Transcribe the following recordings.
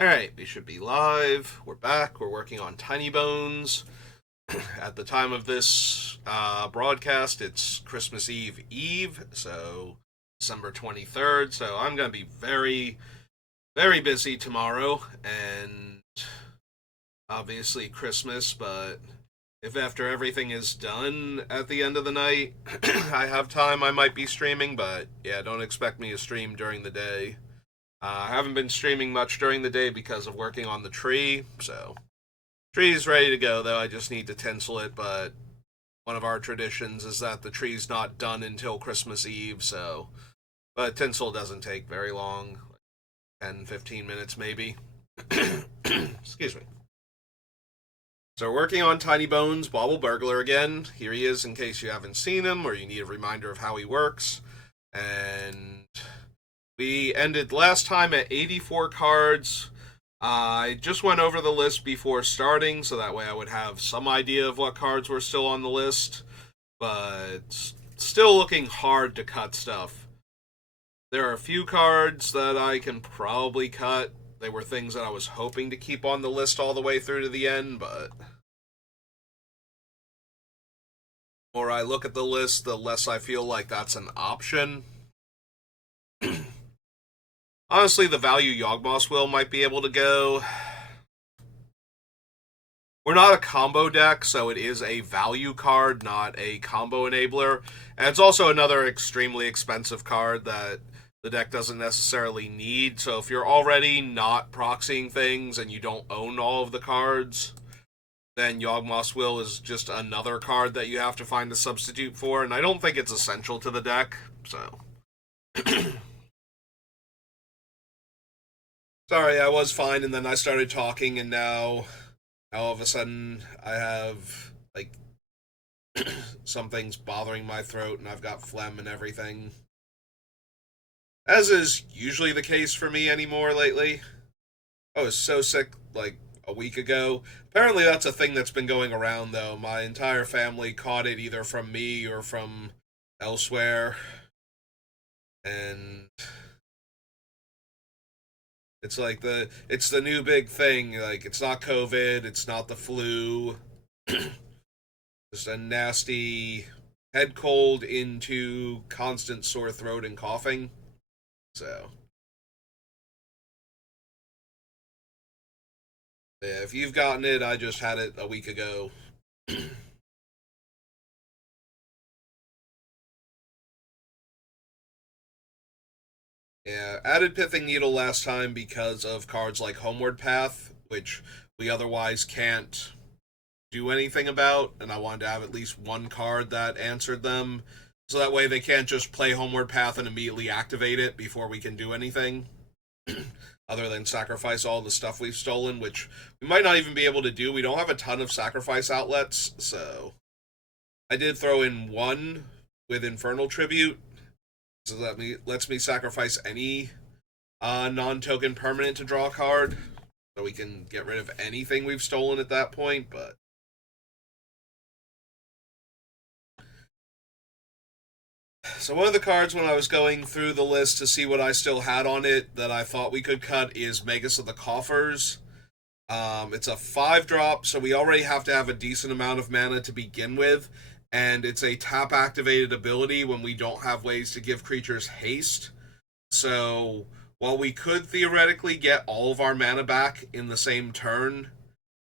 Alright, we should be live. We're back. We're working on Tinybones. At the time of this broadcast, it's Christmas Eve, so December 23rd. So I'm going to be very, very busy tomorrow, and obviously Christmas, but if after everything is done at the end of the night, I have time, I might be streaming, but yeah, don't expect me to stream during the day. I haven't been streaming much during the day because of working on the tree, so tree's ready to go though. I just need to tinsel it, but one of our traditions is that the tree's not done until Christmas Eve, so but tinsel doesn't take very long, like 10-15 minutes maybe. Excuse me. So we're working on Tinybones, Bauble Burglar again. Here he is in case you haven't seen him or you need a reminder of how he works. And we ended last time at 84 cards. I just went over the list before starting, so that way I would have some idea of what cards were still on the list, but still looking hard to cut stuff. There are a few cards that I can probably cut. They were things that I was hoping to keep on the list all the way through to the end, but the more I look at the list, the less I feel like that's an option. Honestly, the value Yawgmoth's Will might be able to go. We're not a combo deck, so it is a value card, not a combo enabler. And it's also another extremely expensive card that the deck doesn't necessarily need. So if you're already not proxying things and you don't own all of the cards, then Yawgmoth's Will is just another card that you have to find a substitute for. And I don't think it's essential to the deck, so... Sorry, I was fine, and then I started talking, and now all of a sudden I have, like, something's bothering my throat, and I've got phlegm and everything. As is usually the case for me anymore lately. I was so sick, like, a week ago. Apparently that's a thing that's been going around, though. My entire family caught it either from me or from elsewhere. And it's the new big thing. Like, it's not COVID, it's not the flu. Just a nasty head cold into constant sore throat and coughing. So, yeah, if you've gotten it, I just had it a week ago. Yeah, added Pithing Needle last time because of cards like Homeward Path, which we otherwise can't do anything about, and I wanted to have at least one card that answered them, so that way they can't just play Homeward Path and immediately activate it before we can do anything, other than sacrifice all the stuff we've stolen, which we might not even be able to do. We don't have a ton of sacrifice outlets, so I did throw in one with Infernal Tribute, so that lets me sacrifice any non-token permanent to draw a card, so we can get rid of anything we've stolen at that point, but so one of the cards when I was going through the list to see what I still had on it that I thought we could cut is Magus of the Coffers. It's a 5-drop, so we already have to have a decent amount of mana to begin with, and it's a tap-activated ability when we don't have ways to give creatures haste. So while we could theoretically get all of our mana back in the same turn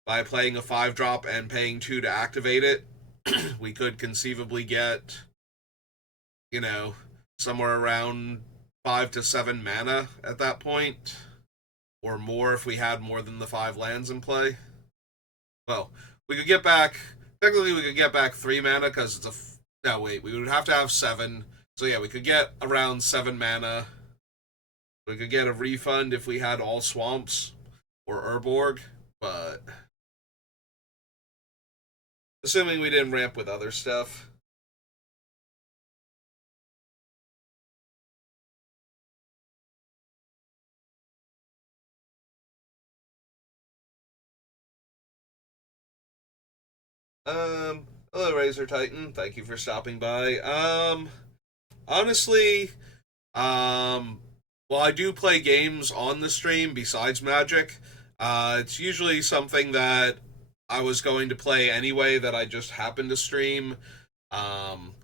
by playing a 5-drop and paying 2 to activate it, we could conceivably get, you know, somewhere around 5 to 7 mana at that point, or more if we had more than the 5 lands in play. Well, we could get back, technically we could get back 3 mana because it's a, no wait, we would have to have 7, so yeah, we could get around 7 mana. We could get a refund if we had all swamps or Urborg, but assuming we didn't ramp with other stuff. Hello Razor Titan. Thank you for stopping by. Honestly, um, Well, I do play games on the stream besides Magic. It's usually something that I was going to play anyway that I just happen to stream. Um,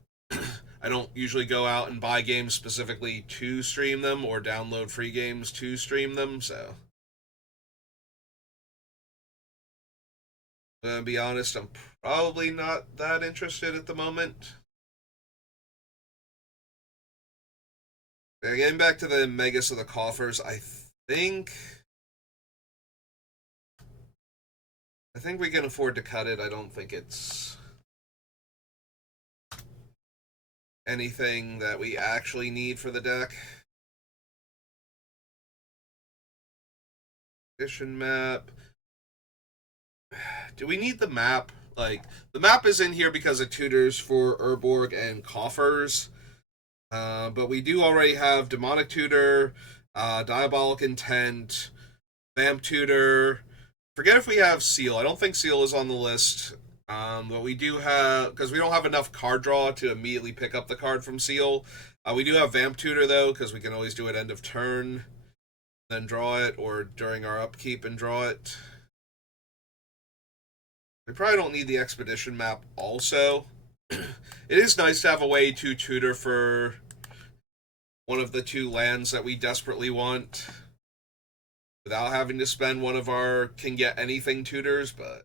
I don't usually go out and buy games specifically to stream them or download free games to stream them, so. To be honest, I'm probably not that interested at the moment. Getting back to the Megas of the Coffers, think I think we can afford to cut it. I don't think it's anything that we actually need for the deck. Edition map. Do we need the map? Like, the map is in here because it tutors for Urborg and Coffers. But we do already have Demonic Tutor, Diabolic Intent, Vamp Tutor. Forget if we have Seal. I don't think Seal is on the list. But we do have, because we don't have enough card draw to immediately pick up the card from Seal. We do have Vamp Tutor, though, because we can always do it end of turn, then draw it, or during our upkeep and draw it. We probably don't need the Expedition map also. It is nice to have a way to tutor for one of the two lands that we desperately want without having to spend one of our can get anything tutors, but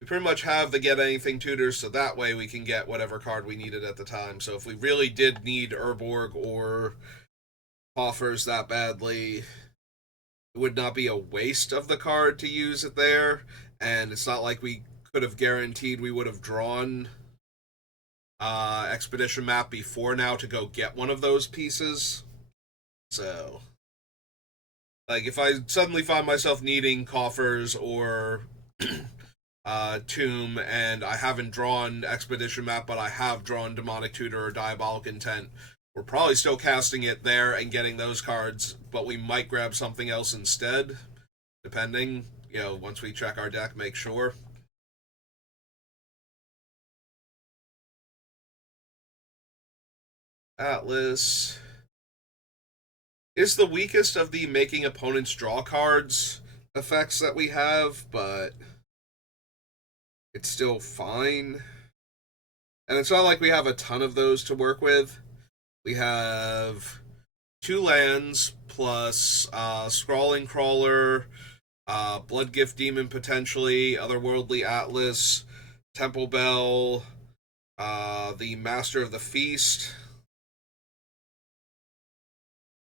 we pretty much have the get anything tutors, so that way we can get whatever card we needed at the time. So if we really did need Urborg or Coffers that badly, it would not be a waste of the card to use it there, and it's not like we could have guaranteed we would have drawn Expedition map before now to go get one of those pieces. So, like, if I suddenly find myself needing Coffers or Tomb, and I haven't drawn Expedition map, but I have drawn Demonic Tutor or Diabolic Intent, we're probably still casting it there and getting those cards, but we might grab something else instead, depending, once we check our deck, make sure. Atlas is the weakest of the making opponents draw cards effects that we have, but it's still fine. And it's not like we have a ton of those to work with. We have 2 lands plus Scrawling Crawler, Bloodgift Demon potentially, Otherworldly Atlas, Temple Bell, the Master of the Feast.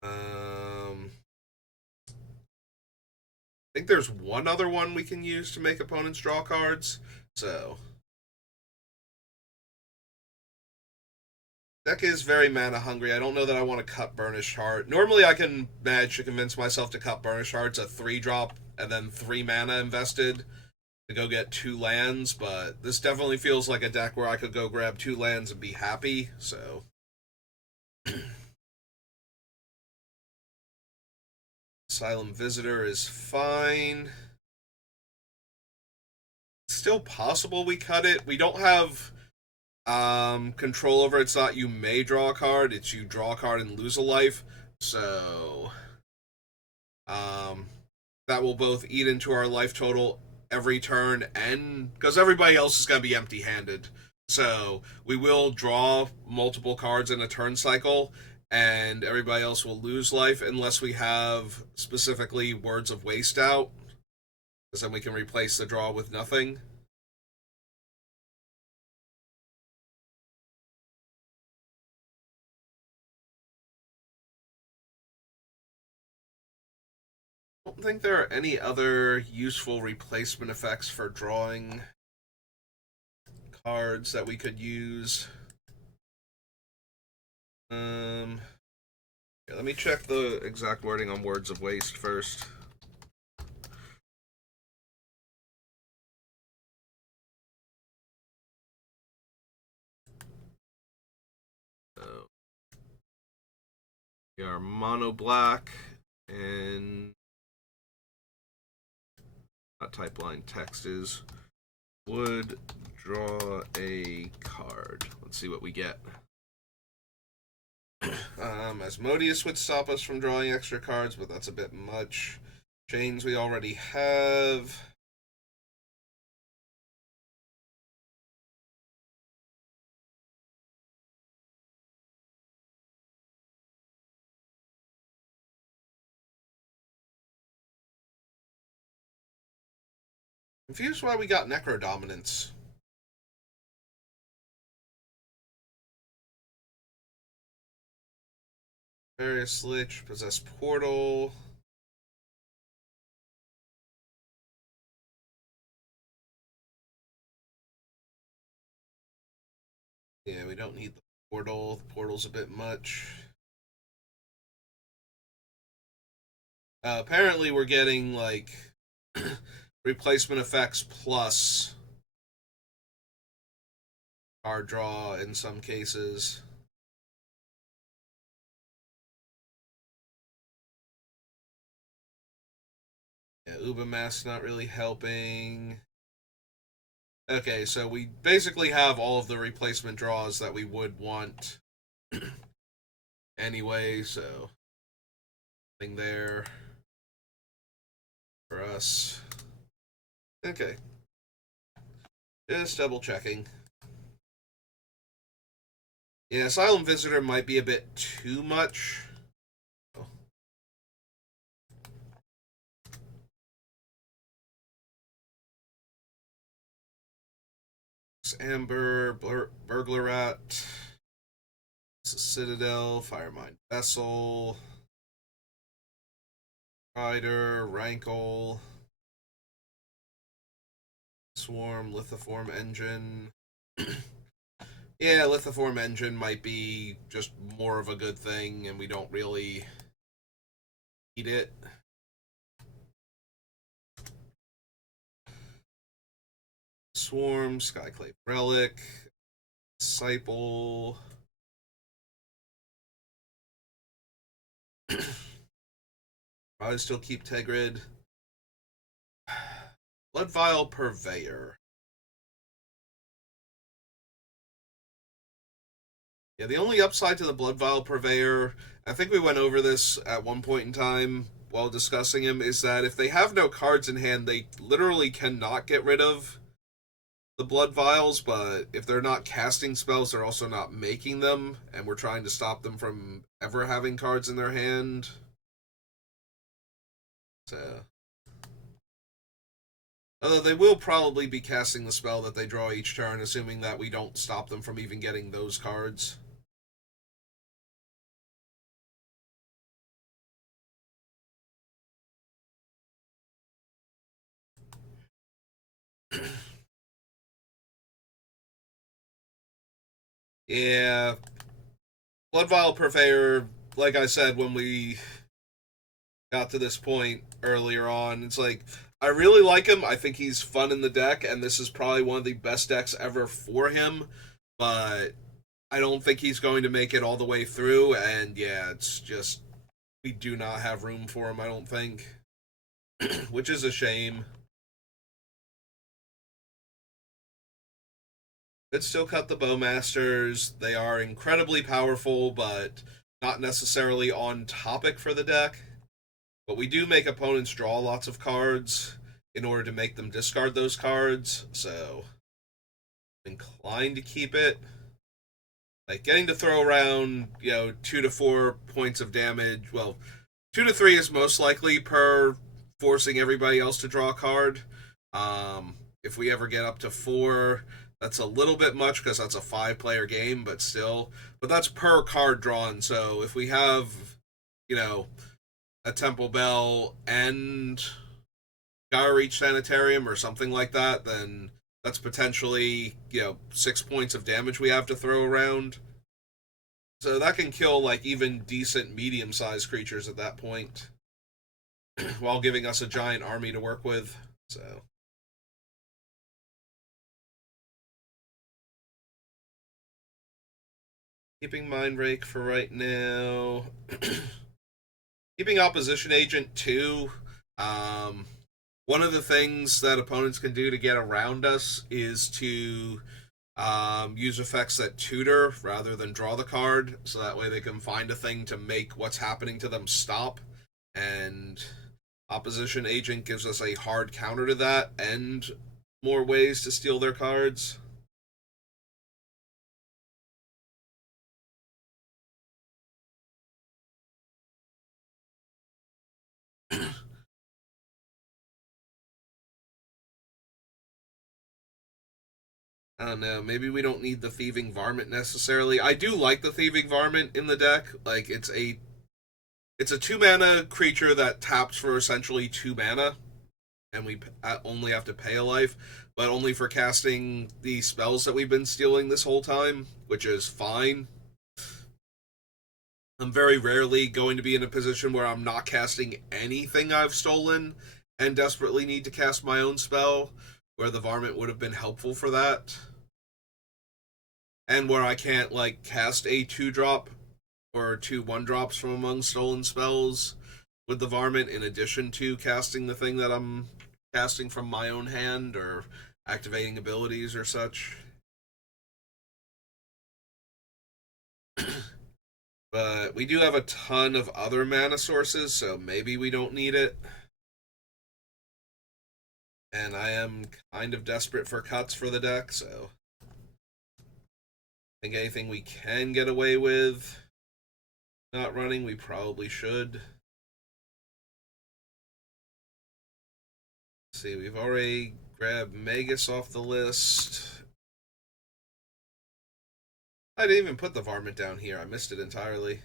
I think there's one other one we can use to make opponents draw cards. So, deck is very mana hungry. I don't know that I want to cut Burnished Heart. Normally I can manage to convince myself to cut Burnished Heart's a 3-drop and then 3 mana invested to go get 2 lands, but this definitely feels like a deck where I could go grab 2 lands and be happy, so. Asylum Visitor is fine. Still possible we cut it. We don't have control over it. It's not you may draw a card, it's you draw a card and lose a life. So that will both eat into our life total every turn, and because everybody else is going to be empty-handed. So we will draw multiple cards in a turn cycle, and everybody else will lose life unless we have specifically Words of Waste out, because then we can replace the draw with nothing. I don't think there are any other useful replacement effects for drawing cards that we could use. Yeah, let me check the exact wording on Words of Waste first. So, we are mono black and type line text is would draw a card. Let's see what we get. Asmodeus would stop us from drawing extra cards, but that's a bit much. Chains we already have. Confused why we got Necro Dominance. Various Lich, Possess Portal. Yeah, we don't need the portal. The portal's a bit much. Apparently, we're getting like replacement effects plus card draw in some cases. Yeah, Ubamask's not really helping. Okay, so we basically have all of the replacement draws that we would want anyway, so nothing there for us. Okay. Just double checking. Yeah, Asylum Visitor might be a bit too much. Amber, Burglar Rat, Citadel, Firemind Vessel, Rider, Rankle, Swarm, Lithoform Engine. Yeah, Lithoform Engine might be just more of a good thing, and we don't really need it. Swarm, Skyclave Relic, Disciple. Probably still keep Tegrid. Blood Vial Purveyor. Yeah, the only upside to the Blood Vial Purveyor, I think we went over this at one point in time while discussing him, is that if they have no cards in hand, they literally cannot get rid of the Blood Vials, but if they're not casting spells, they're also not making them, and we're trying to stop them from ever having cards in their hand. So, although they will probably be casting the spell that they draw each turn, assuming that we don't stop them from even getting those cards. Yeah, Blood Vial Purveyor, like I said when we got to this point earlier on, it's like, I really like him. I think he's fun in the deck, and this is probably one of the best decks ever for him, but I don't think he's going to make it all the way through, and yeah, it's just, we do not have room for him, I don't think, which is a shame. Could still cut the Bowmasters. They are incredibly powerful, but not necessarily on topic for the deck. But we do make opponents draw lots of cards in order to make them discard those cards, so I'm inclined to keep it. Like, getting to throw around, 2 to 4 points of damage, well, 2 to 3 is most likely per forcing everybody else to draw a card. If we ever get up to 4, that's a little bit much because that's a 5-player game, but still. But that's per card drawn, so if we have, a Temple Bell and Gaia Reach Sanitarium or something like that, then that's potentially, 6 points of damage we have to throw around. So that can kill, like, even decent medium-sized creatures at that point, while giving us a giant army to work with, so... Keeping Mind Rake for right now. Keeping Opposition Agent too. One of the things that opponents can do to get around us is to use effects that tutor rather than draw the card, so that way they can find a thing to make what's happening to them stop. And Opposition Agent gives us a hard counter to that and more ways to steal their cards. I don't know. Maybe we don't need the Thieving Varmint necessarily. I do like the Thieving Varmint in the deck. Like it's a 2 mana creature that taps for essentially 2 mana, and we only have to pay a life, but only for casting the spells that we've been stealing this whole time, which is fine. I'm very rarely going to be in a position where I'm not casting anything I've stolen and desperately need to cast my own spell, where the Varmint would have been helpful for that. And where I can't, like, cast a 2-drop or 2 1-drops from among stolen spells with the Varmint in addition to casting the thing that I'm casting from my own hand or activating abilities or such. But we do have a ton of other mana sources, so maybe we don't need it. And I am kind of desperate for cuts for the deck, so I think anything we can get away with not running, we probably should. Let's see, we've already grabbed Magus off the list. I didn't even put the Varmint down here. I missed it entirely.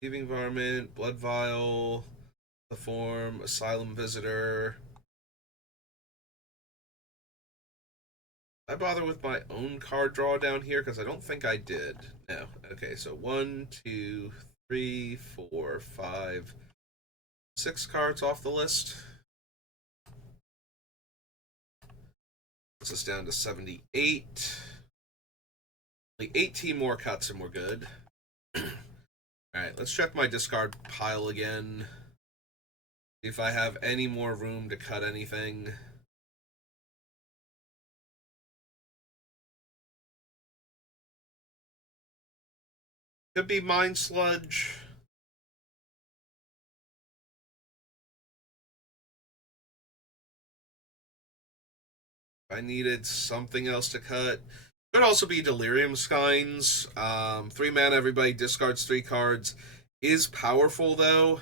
Thieving Varmint, Blood Vial, the Form, Asylum Visitor. I bother with my own card draw down here because I don't think I did. No. Okay, so 1, 2, 3, 4, 5, 6 cards off the list. Puts us down to 78. Only 18 more cuts and we're good. Alright, let's check my discard pile again. See if I have any more room to cut anything. Could be Mind Sludge. If I needed something else to cut. Could also be Delirium Skynes. 3 mana, everybody discards 3 cards. Is powerful, though.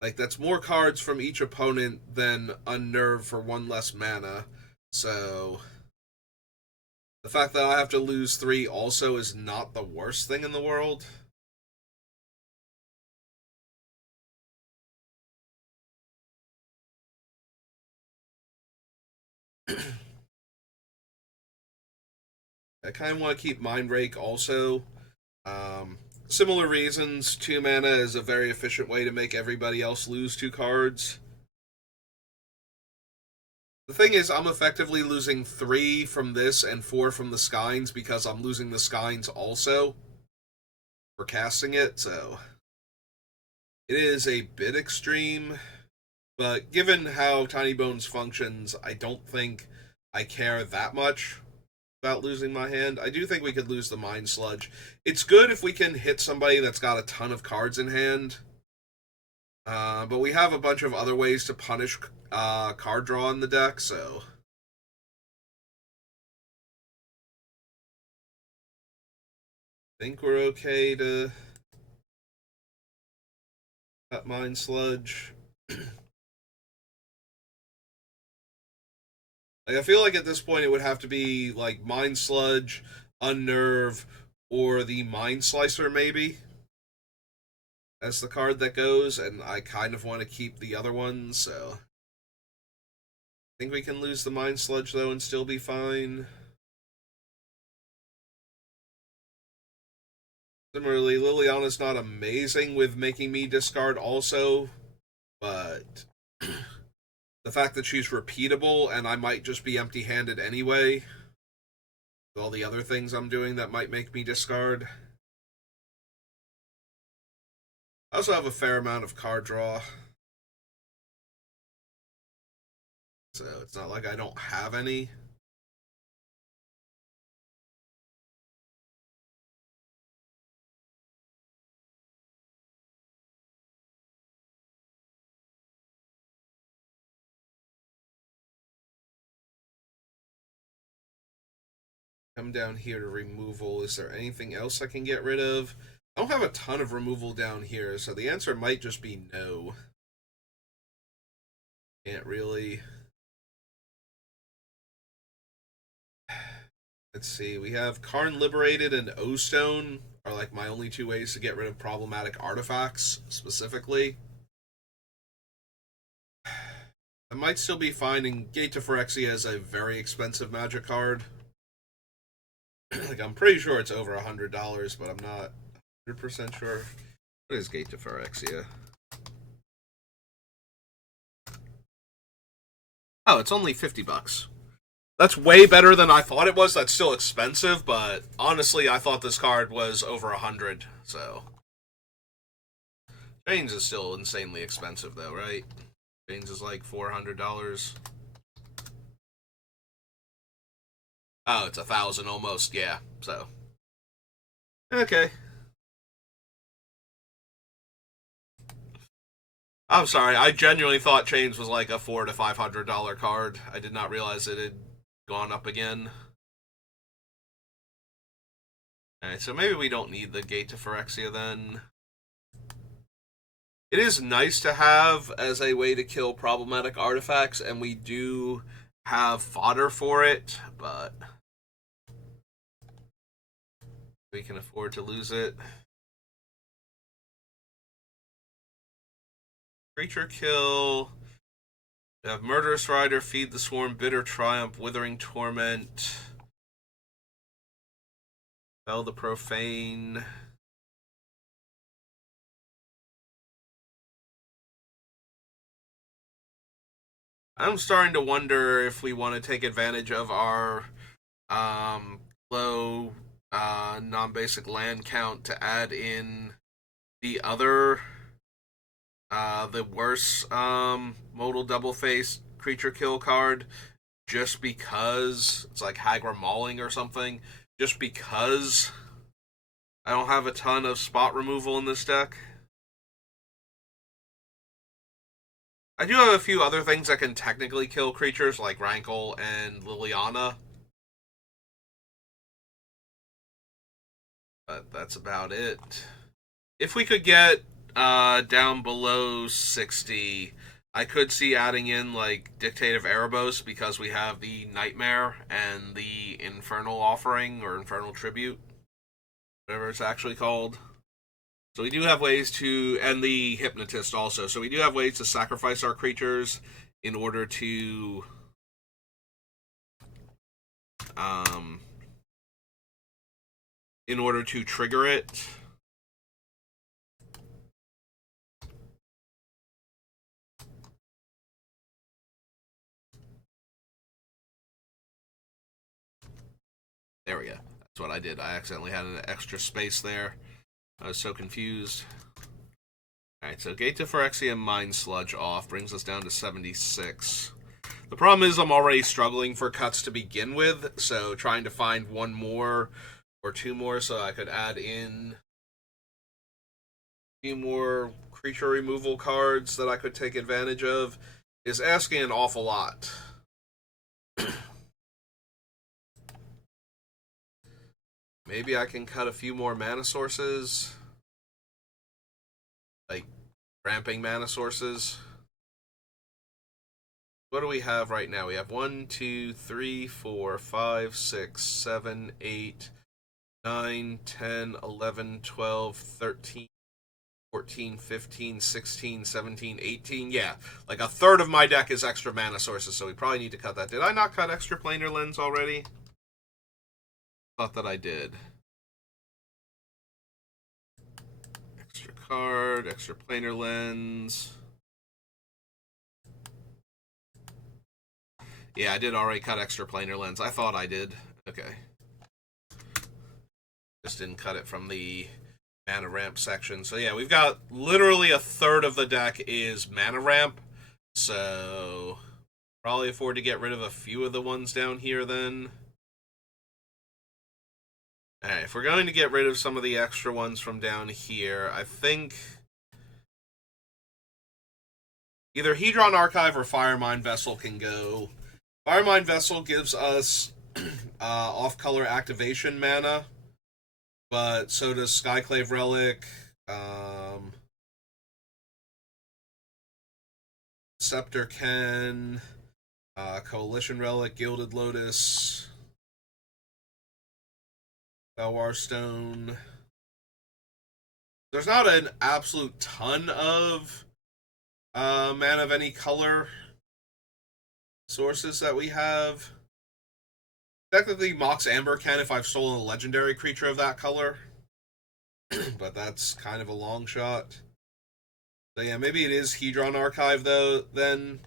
Like, that's more cards from each opponent than Unnerve for 1 less mana. So, the fact that I have to lose 3 also is not the worst thing in the world. I kind of want to keep Mind Rake also. Similar reasons, 2 mana is a very efficient way to make everybody else lose 2 cards. The thing is, I'm effectively losing 3 from this and 4 from the Skynes because I'm losing the Skynes also for casting it, so it is a bit extreme. But given how Tinybones functions, I don't think I care that much about losing my hand. I do think we could lose the Mind Sludge. It's good if we can hit somebody that's got a ton of cards in hand. But we have a bunch of other ways to punish card draw in the deck, so I think we're okay to cut Mind Sludge. Like, I feel like at this point it would have to be like Mind Sludge, Unnerve, or the Mind Slicer maybe as the card that goes, and I kind of want to keep the other ones, so I think we can lose the Mind Sludge though and still be fine. Similarly, Liliana's not amazing with making me discard also, but the fact that she's repeatable and I might just be empty-handed anyway with all the other things I'm doing that might make me discard. I also have a fair amount of card draw. So it's not like I don't have any. Come down here to removal. Is there anything else I can get rid of? I don't have a ton of removal down here, so the answer might just be no. Can't really. Let's see. We have Karn Liberated and O-Stone are like my only two ways to get rid of problematic artifacts, specifically. I might still be finding Gate to Phyrexia as a very expensive magic card. Like, I'm pretty sure it's over $100, but I'm not 100% sure. What is Gate to Phyrexia? Oh, it's only $50. That's way better than I thought it was. That's still expensive, but honestly, I thought this card was over 100. So, Chains is still insanely expensive, though, right? Chains is like $400. Oh, it's 1,000 almost. Yeah. So, okay. I'm sorry. I genuinely thought Chains was like a $400 to $500 card. I did not realize it had gone up again. Alright, so maybe we don't need the Gate to Phyrexia then. It is nice to have as a way to kill problematic artifacts, and we do have fodder for it, but we can afford to lose it. Creature kill. We have Murderous Rider, Feed the Swarm, Bitter Triumph, Withering Torment, Fell the Profane. I'm starting to wonder if we want to take advantage of our low non-basic land count to add in the other, the worse modal double face creature kill card, just because it's like Hagra Mauling or something. Just because I don't have a ton of spot removal in this deck. I do have a few other things that can technically kill creatures, like Rankle and Liliana. But that's about it. If we could get down below 60, I could see adding in, like, Dictate of Erebos, because we have the Nightmare and the Infernal Offering, or Infernal Tribute, whatever it's actually called. So we do have ways to, and the Hypnotist also. So we do have ways to sacrifice our creatures in order to, trigger it. There we go. That's what I did. I accidentally had an extra space there. I was so confused. Alright, so Gate to Phyrexia Mind Sludge off brings us down to 76. The problem is I'm already struggling for cuts to begin with, so trying to find one more or two more so I could add in a few more creature removal cards that I could take advantage of is asking an awful lot. Maybe I can cut a few more mana sources. Like, ramping mana sources. What do we have right now? We have 1, 2, 3, 4, 5, 6, 7, 8, 9, 10, 11, 12, 13, 14, 15, 16, 17, 18. Yeah, like a third of my deck is extra mana sources, so we probably need to cut that. Did I not cut extra planar lens already? Thought that I did. Extra card, extra planar lens. Yeah, I did already cut extra planar lens. I thought I did. Okay. Just didn't cut it from the mana ramp section. So yeah, we've got literally a third of the deck is mana ramp. So Probably afford to get rid of a few of the ones down here then. Alright, if we're going to get rid of some of the extra ones from down here, I think either Hedron Archive or Firemine Vessel can go. Firemine Vessel gives us off-color activation mana, but so does Skyclave Relic, Scepter Ken, Coalition Relic, Gilded Lotus, Belwar Stone. There's not an absolute ton of mana of any color sources that we have. Technically, Mox Amber can if I've stolen a legendary creature of that color. But that's kind of a long shot. So yeah, maybe it is Hedron Archive though, then.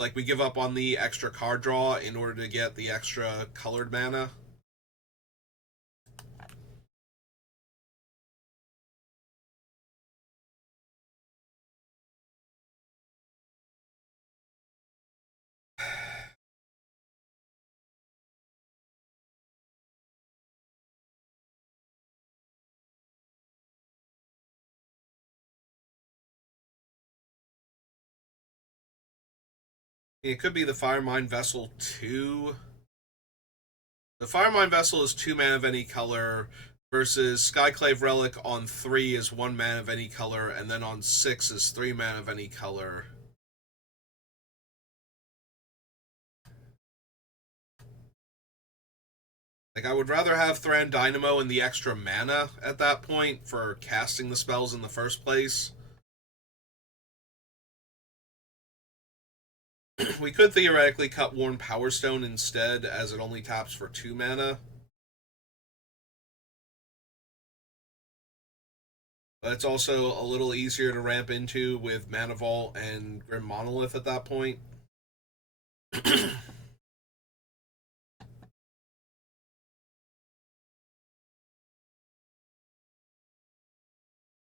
Like, we give up on the extra card draw in order to get the extra colored mana. It could be the Firemine Vessel 2. The Firemine Vessel is 2 mana of any color, versus Skyclave Relic on 3 is 1 mana of any color, and then on 6 is 3 mana of any color. Like, I would rather have Thran Dynamo and the extra mana at that point for casting the spells in the first place. We could theoretically cut Worn Power Stone instead, as it only taps for 2 mana. But it's also a little easier to ramp into with Mana Vault and Grim Monolith at that point.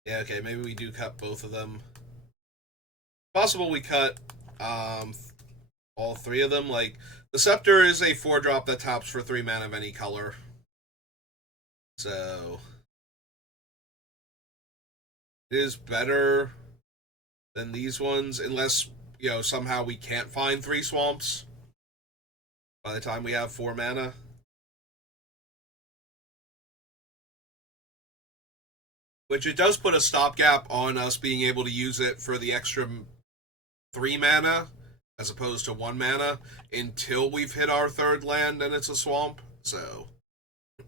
Yeah, okay, maybe we do cut both of them. Possible we cut all 3 of them. Like, the Scepter is a 4-drop that taps for 3 mana of any color. So it is better than these ones, unless, you know, somehow we can't find 3 swamps by the time we have 4 mana. Which it does put a stopgap on us being able to use it for the extra 3 mana as opposed to 1 mana until we've hit our 3rd land and it's a swamp. So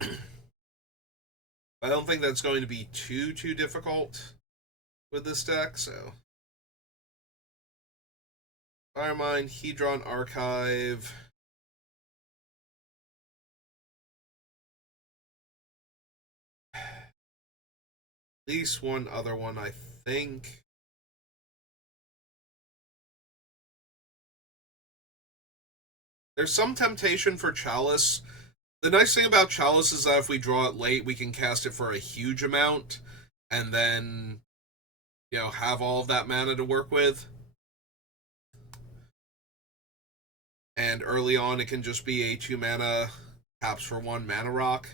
I don't think that's going to be too difficult with this deck. So Firemine, Hedron Archive. At least one other one, I think. There's some temptation for Chalice. The nice thing about Chalice is that if we draw it late, we can cast it for a huge amount, and then, you know, have all of that mana to work with. And early on, it can just be a 2 mana, taps for 1 mana rock,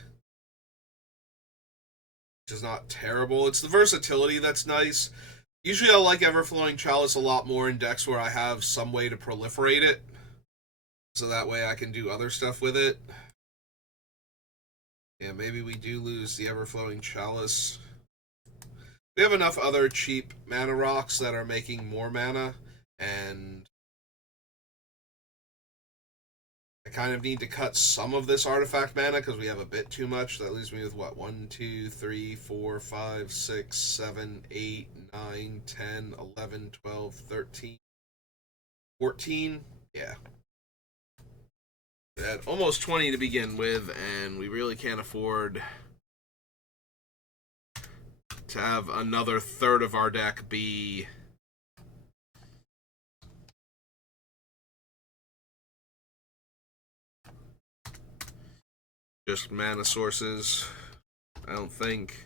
which is not terrible. It's the versatility that's nice. Usually I like Everflowing Chalice a lot more in decks where I have some way to proliferate it, so that way I can do other stuff with it. Yeah, maybe we do lose the Everflowing Chalice. We have enough other cheap mana rocks that are making more mana, and I kind of need to cut some of this artifact mana because we have a bit too much. That leaves me with what? 1, 2, 3, 4, 5, 6, 7, 8, 9, 10, 11, 12, 13, 14. Yeah. At almost 20 to begin with, and we really can't afford to have another third of our deck be just mana sources. I don't think.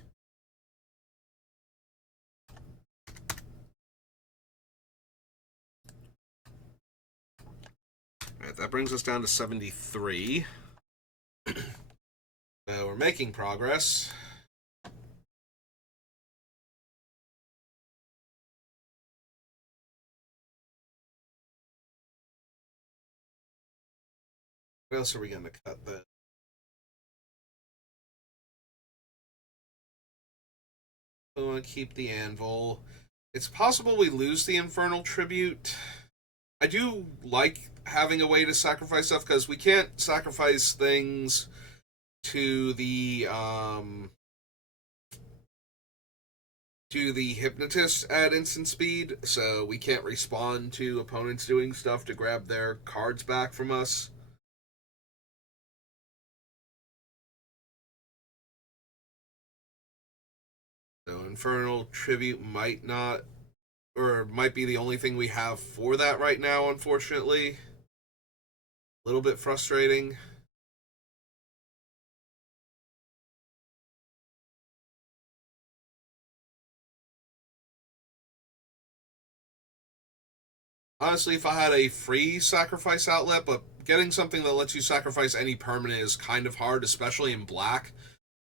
that brings us down to 73. So we're making progress. What else are we going to cut then? We want to keep the anvil. It's possible we lose the infernal tribute. I do like having a way to sacrifice stuff because we can't sacrifice things to the hypnotist at instant speed, so we can't respond to opponents doing stuff to grab their cards back from us. So Infernal Tribute might not, or might be the only thing we have for that right now, unfortunately. A little bit frustrating. Honestly, if I had a free sacrifice outlet, but getting something that lets you sacrifice any permanent is kind of hard, especially in black,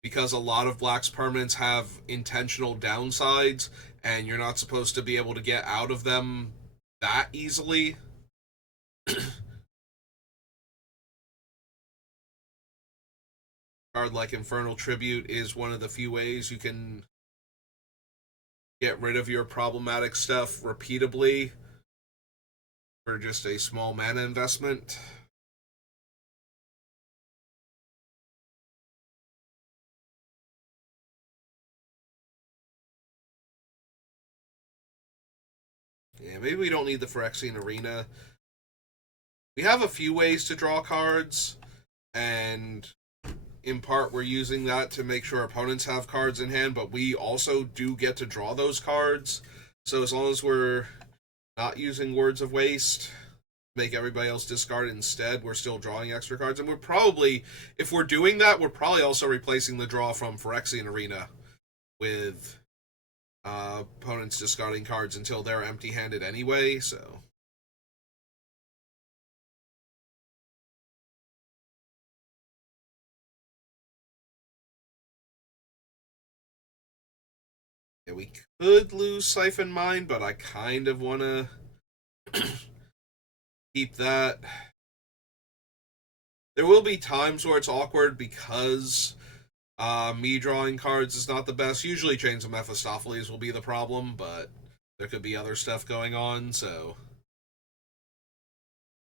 because a lot of black's permanents have intentional downsides, and you're not supposed to be able to get out of them that easily. Card like Infernal Tribute is one of the few ways you can get rid of your problematic stuff repeatably for just a small mana investment. Yeah, maybe we don't need the Phyrexian Arena. We have a few ways to draw cards, and in part we're using that to make sure opponents have cards in hand, but we also do get to draw those cards. So as long as we're not using Words of Waste, make everybody else discard it instead, we're still drawing extra cards. And we're probably, if we're doing that, we're probably also replacing the draw from Phyrexian Arena with opponents discarding cards until they're empty-handed anyway, so... Yeah, we could lose Siphon Mine, but I kind of want to keep that. There will be times where it's awkward because me drawing cards is not the best. Usually Chains of Mephistopheles will be the problem, but there could be other stuff going on, so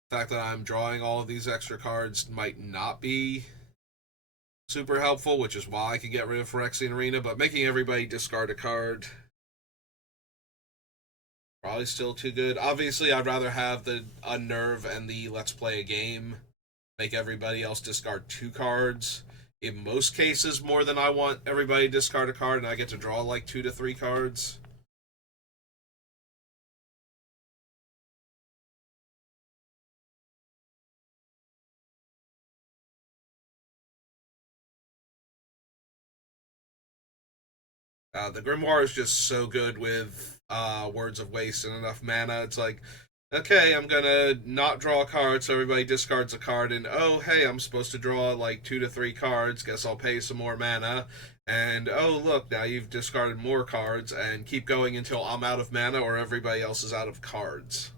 the fact that I'm drawing all of these extra cards might not be super helpful, which is why I could get rid of Phyrexian Arena, but making everybody discard a card probably still too good. Obviously, I'd rather have the Unnerve and the Let's Play a Game make everybody else discard 2 cards. In most cases, more than I want everybody to discard a card, and I get to draw like 2 to 3 cards. The Grimoire is just so good with Words of Waste and enough mana. It's like, okay, I'm gonna not draw a card, so everybody discards a card, and oh, hey, I'm supposed to draw like 2 to 3 cards, guess I'll pay some more mana. And oh, look, now you've discarded more cards, and keep going until I'm out of mana or everybody else is out of cards.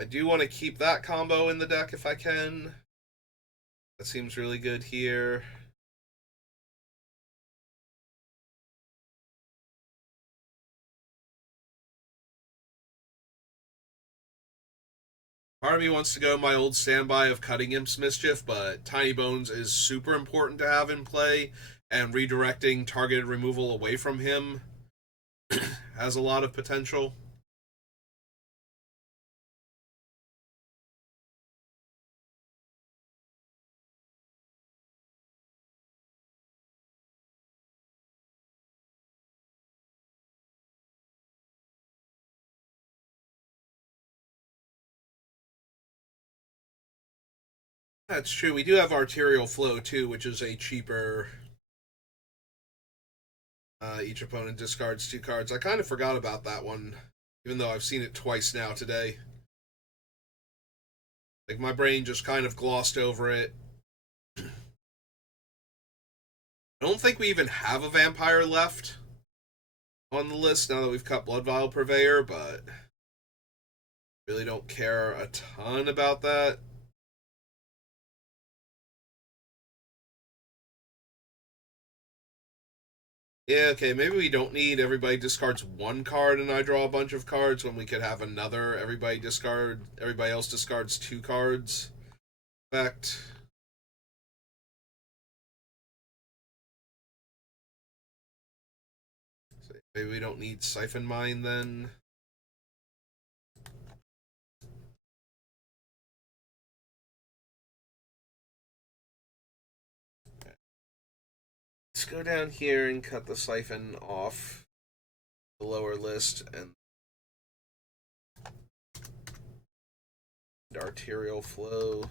I do want to keep that combo in the deck if I can. That seems really good here. Part of me wants to go my old standby of Cutting Imp's Mischief, but Tinybones is super important to have in play, and redirecting targeted removal away from him has a lot of potential. That's true. We do have Arterial Flow too, which is a cheaper. Each opponent discards 2 cards. I kind of forgot about that one, even though I've seen it twice now today. Like, my brain just kind of glossed over it. I don't think we even have a vampire left on the list now that we've cut Blood Vial Purveyor, but really don't care a ton about that. Yeah, okay, maybe we don't need everybody discards one card and I draw a bunch of cards when we could have another everybody else discards two cards effect. So maybe we don't need Siphon Mine then. Let's go down here and cut the Siphon off the lower list and Arterial Flow.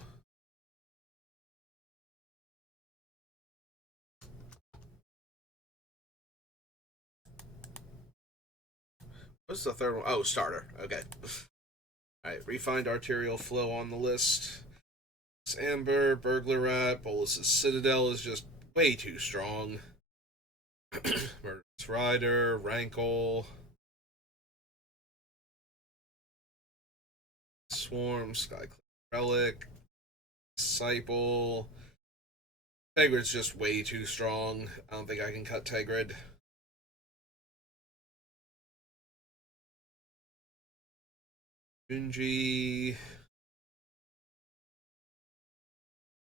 What's the third one? Oh, Starter. Okay. Alright, Refined Arterial Flow on the list. It's Amber, Burglar Rat, Bolus's Citadel is just way too strong. Murderous Rider, Rankle, Swarm, Skyclave Relic, Disciple. Tegrid's just way too strong. I don't think I can cut Tegrid. Junji.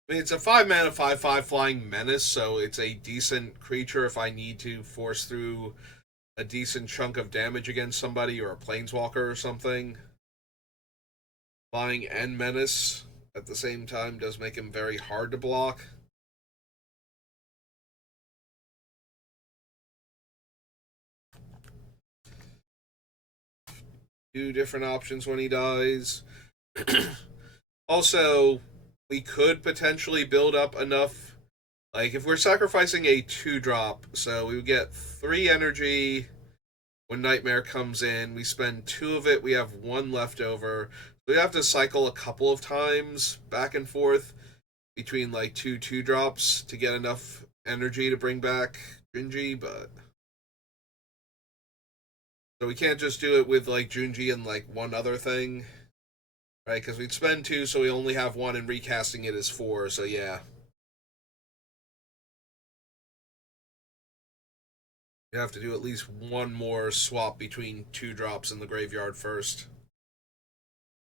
I mean, it's a 5-mana 5/5 flying menace, so it's a decent creature if I need to force through a decent chunk of damage against somebody or a planeswalker or something. Flying and menace at the same time does make him very hard to block. Two different options when he dies. Also, we could potentially build up enough. Like, if we're sacrificing a 2-drop, so we would get 3 energy when Nightmare comes in. We spend 2 of it, we have 1 left over. So we have to cycle a couple of times back and forth between, like, 2-2-drops to get enough energy to bring back Junji, but. So we can't just do it with, like, Junji and, like, one other thing. Right, because we'd spend 2, so we only have 1, and recasting it is 4, so yeah. You have to do at least 1 more swap between 2-drops in the graveyard first.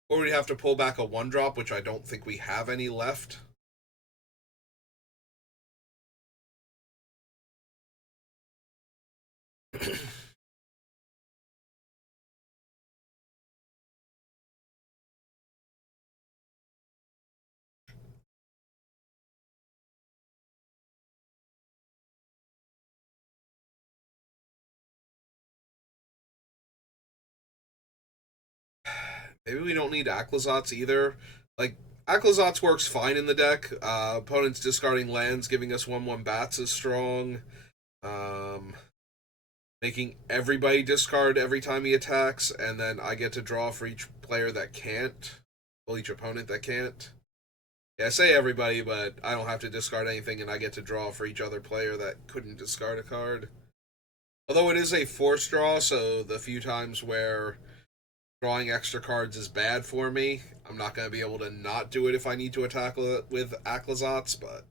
Or we'd have to pull back a 1-drop, which I don't think we have any left. Maybe we don't need Aclazotz either. Like, Aclazotz works fine in the deck. Opponents discarding lands, giving us 1/1 bats is strong. Making everybody discard every time he attacks, and then I get to draw for each player that can't. Well, each opponent that can't. Yeah, I say everybody, but I don't have to discard anything, and I get to draw for each other player that couldn't discard a card. Although it is a forced draw, so the few times where drawing extra cards is bad for me, I'm not going to be able to not do it if I need to attack with Aclazotz, but.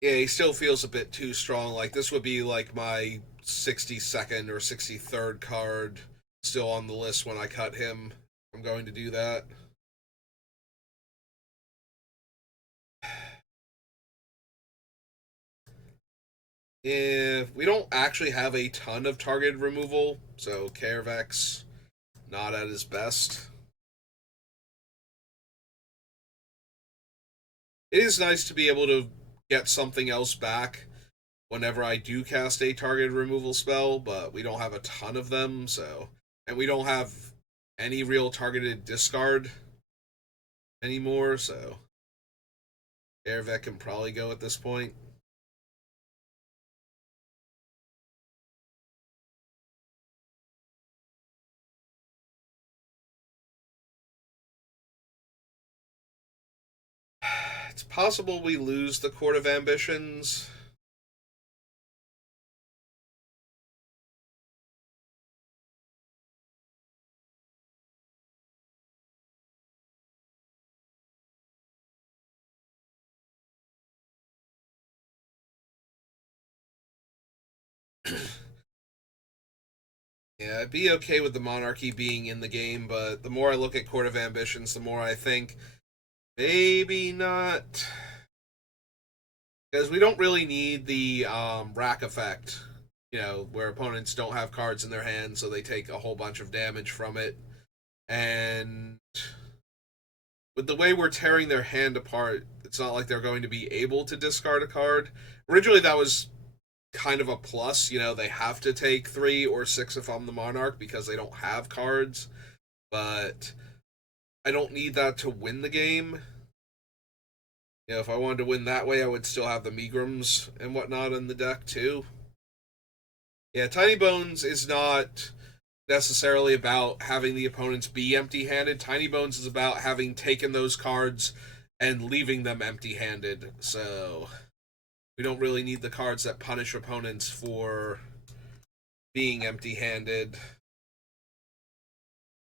Yeah, he still feels a bit too strong. Like, this would be like my 62nd or 63rd card still on the list when I cut him. I'm going to do that. Yeah, we don't actually have a ton of targeted removal, so Carevex not at his best. It is nice to be able to get something else back whenever I do cast a targeted removal spell, but we don't have a ton of them, so. And we don't have any real targeted discard anymore, so. Carevex can probably go at this point. It's possible we lose the Court of Ambitions. Yeah, I'd be okay with the monarchy being in the game, but the more I look at Court of Ambitions, the more I think maybe not, because we don't really need the rack effect. You know, where opponents don't have cards in their hand, so they take a whole bunch of damage from it. And with the way we're tearing their hand apart, it's not like they're going to be able to discard a card. Originally, that was kind of a plus. You know, they have to take 3 or 6 if I'm the Monarch because they don't have cards. But I don't need that to win the game. You know, if I wanted to win that way, I would still have the Meagrams and whatnot in the deck too. Yeah, Tinybones is not necessarily about having the opponents be empty-handed. Tinybones is about having taken those cards and leaving them empty-handed. So we don't really need the cards that punish opponents for being empty-handed.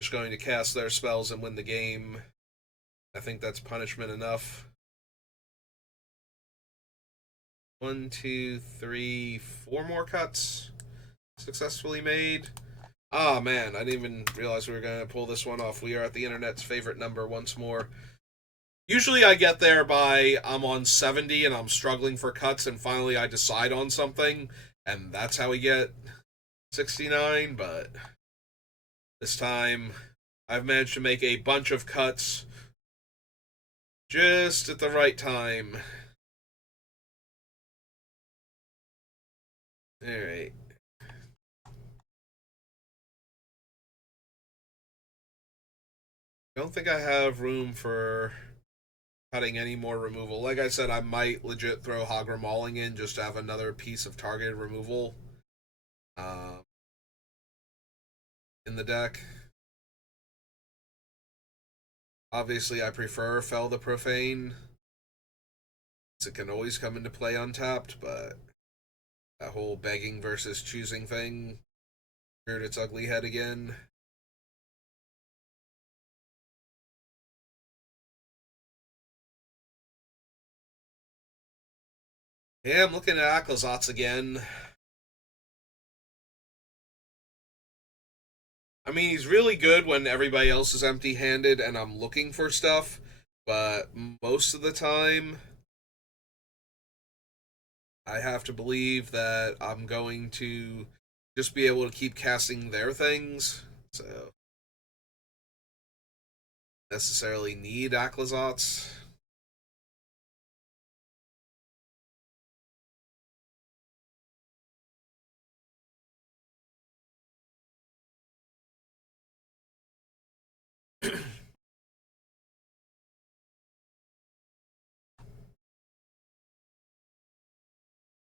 Just going to cast their spells and win the game. I think that's punishment enough. 1, 2, 3, 4 more cuts successfully made. Ah, man, I didn't even realize we were going to pull this one off. We are at the internet's favorite number once more. Usually I get there by I'm on 70 and I'm struggling for cuts, and finally I decide on something, and that's how we get 69, but this time I've managed to make a bunch of cuts just at the right time. Alright. Don't think I have room for cutting any more removal. Like I said, I might legit throw Hagra Mauling in just to have another piece of targeted removal uh, in the deck. Obviously, I prefer Fell the Profane. It can always come into play untapped, but that whole begging versus choosing thing reared its ugly head again. Yeah, I'm looking at Aclazotz again. I mean, he's really good when everybody else is empty-handed and I'm looking for stuff, but most of the time, I have to believe that I'm going to just be able to keep casting their things. So, necessarily need Aclazotz.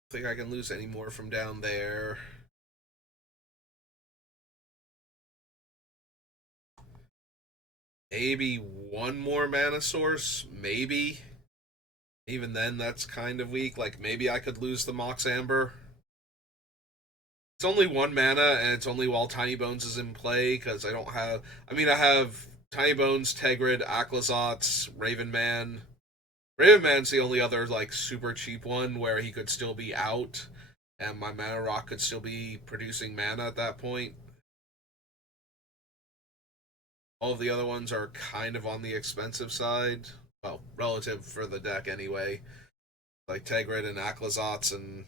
Think I can lose any more from down there. Maybe one more mana source, maybe. Even then, that's kind of weak. Like, maybe I could lose the Mox Amber. It's only 1 mana, and it's only while Tinybones is in play, because I don't have... I mean, I have Tinybones, Tegrid, Aclazotz, Raven Man. Raven Man's the only other, like, super cheap one where he could still be out, and my Mana Rock could still be producing mana at that point. All of the other ones are kind of on the expensive side. Well, relative for the deck anyway. Like Tegrid and Aclazotz and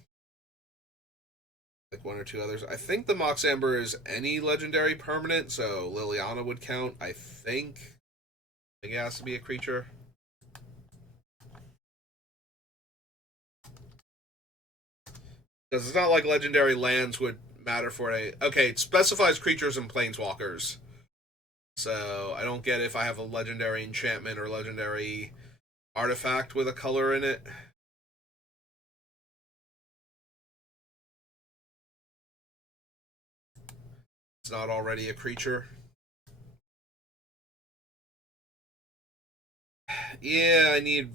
like 1 or 2 others. I think the Mox Amber is any legendary permanent, so Liliana would count, I think. I think it has to be a creature. Because it's not like legendary lands would matter for it. Okay, it specifies creatures and planeswalkers. So I don't get if I have a legendary enchantment or legendary artifact with a color in it. It's not already a creature. Yeah, I need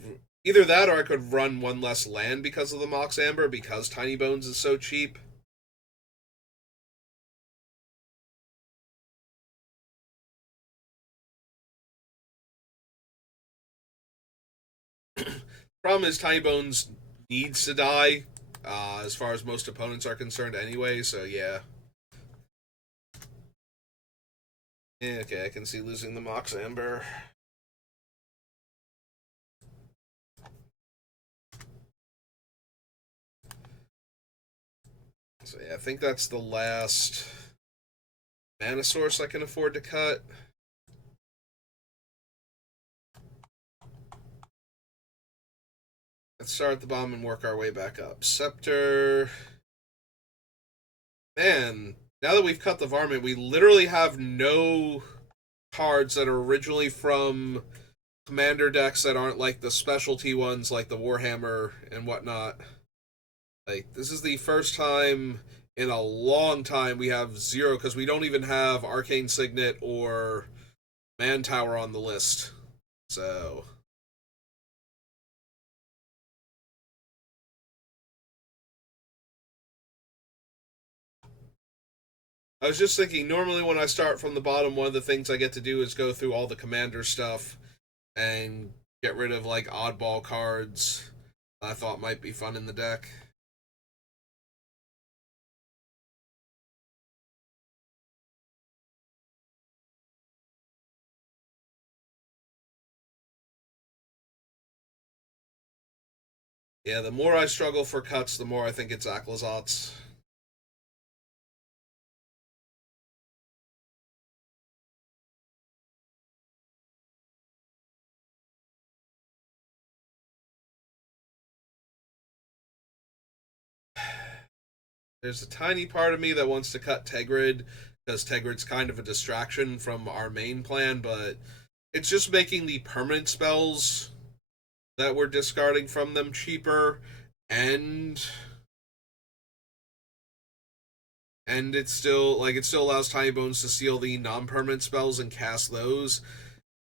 Either that, or I could run one less land because of the Mox Amber, because Tinybones is so cheap. Problem is, Tinybones needs to die, as far as most opponents are concerned anyway, so yeah. Yeah, okay, I can see losing the Mox Amber. So yeah, I think that's the last mana source I can afford to cut. Let's start at the bottom and work our way back up. Scepter. Man, now that we've cut the varmint, we literally have no cards that are originally from commander decks that aren't like the specialty ones like the Warhammer and whatnot. Like, this is the first time in a long time we have zero, because we don't even have Arcane Signet or Man Tower on the list. So I was just thinking, normally when I start from the bottom, one of the things I get to do is go through all the commander stuff and get rid of like oddball cards I thought might be fun in the deck. Yeah, the more I struggle for cuts, the more I think it's Aclazotz. There's a tiny part of me that wants to cut Tegrid, because Tegrid's kind of a distraction from our main plan, but it's just making the permanent spells that we're discarding from them cheaper, and it still allows Tinybones to seal the non-permanent spells and cast those.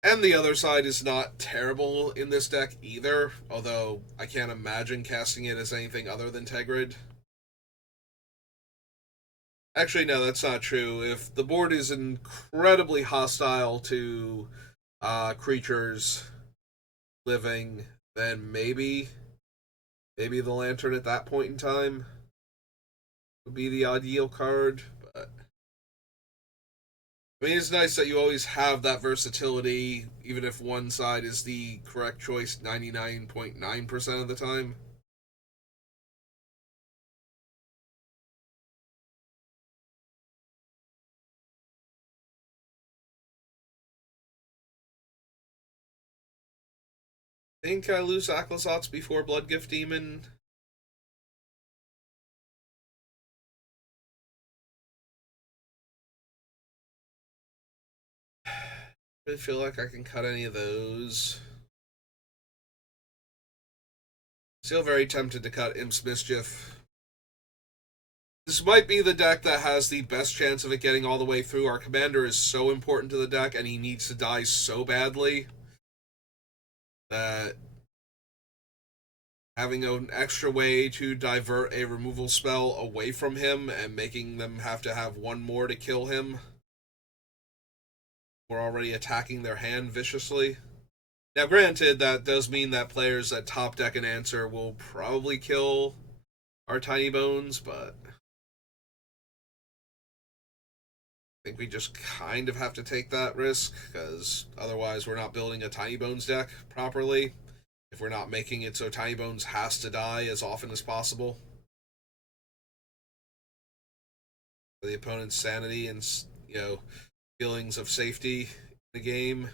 And the other side is not terrible in this deck either, although I can't imagine casting it as anything other than Tegrid. Actually, no, that's not true. If the board is incredibly hostile to creatures living, then maybe the Lantern at that point in time would be the ideal card. But I mean, it's nice that you always have that versatility, even if one side is the correct choice 99.9% of the time. Think I lose Aclazotz before Bloodgift Demon. I really feel like I can cut any of those. Still very tempted to cut Imp's Mischief. This might be the deck that has the best chance of it getting all the way through. Our commander is so important to the deck, and he needs to die so badly that having an extra way to divert a removal spell away from him and making them have to have one more to kill him. We're already attacking their hand viciously. Now, granted, that does mean that players that top deck an answer will probably kill our Tinybones, but I think we just kind of have to take that risk, because otherwise we're not building a Tinybones deck properly if we're not making it so Tinybones has to die as often as possible. For the opponent's sanity and, feelings of safety in the game.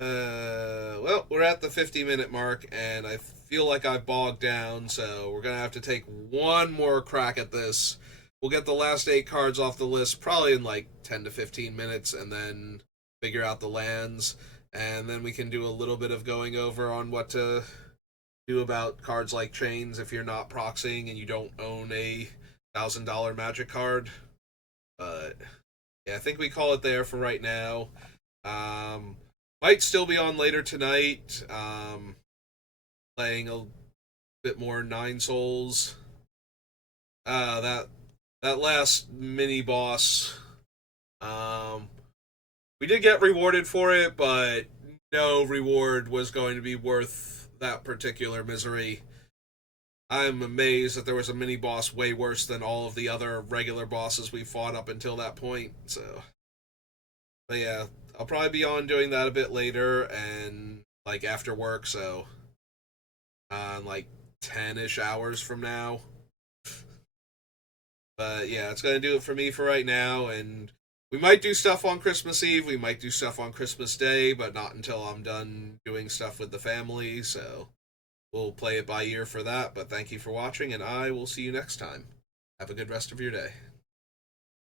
Well, we're at the 50-minute mark, and I feel like I've bogged down, so we're going to have to take one more crack at this. We'll get the last 8 cards off the list probably in like 10 to 15 minutes, and then figure out the lands, and then we can do a little bit of going over on what to do about cards like Chains if you're not proxying and you don't own a $1,000 Magic card. But yeah, I think we call it there for right now. Might still be on later tonight. Playing a bit more Nine Souls. That last mini boss. Um, we did get rewarded for it, but no reward was going to be worth that particular misery. I'm amazed that there was a mini boss way worse than all of the other regular bosses we fought up until that point. So, but yeah, I'll probably be on doing that a bit later and like after work. So, like 10-ish hours from now. But yeah, it's gonna do it for me for right now. And we might do stuff on Christmas Eve. We might do stuff on Christmas Day, but not until I'm done doing stuff with the family. So we'll play it by ear for that. But thank you for watching, and I will see you next time. Have a good rest of your day.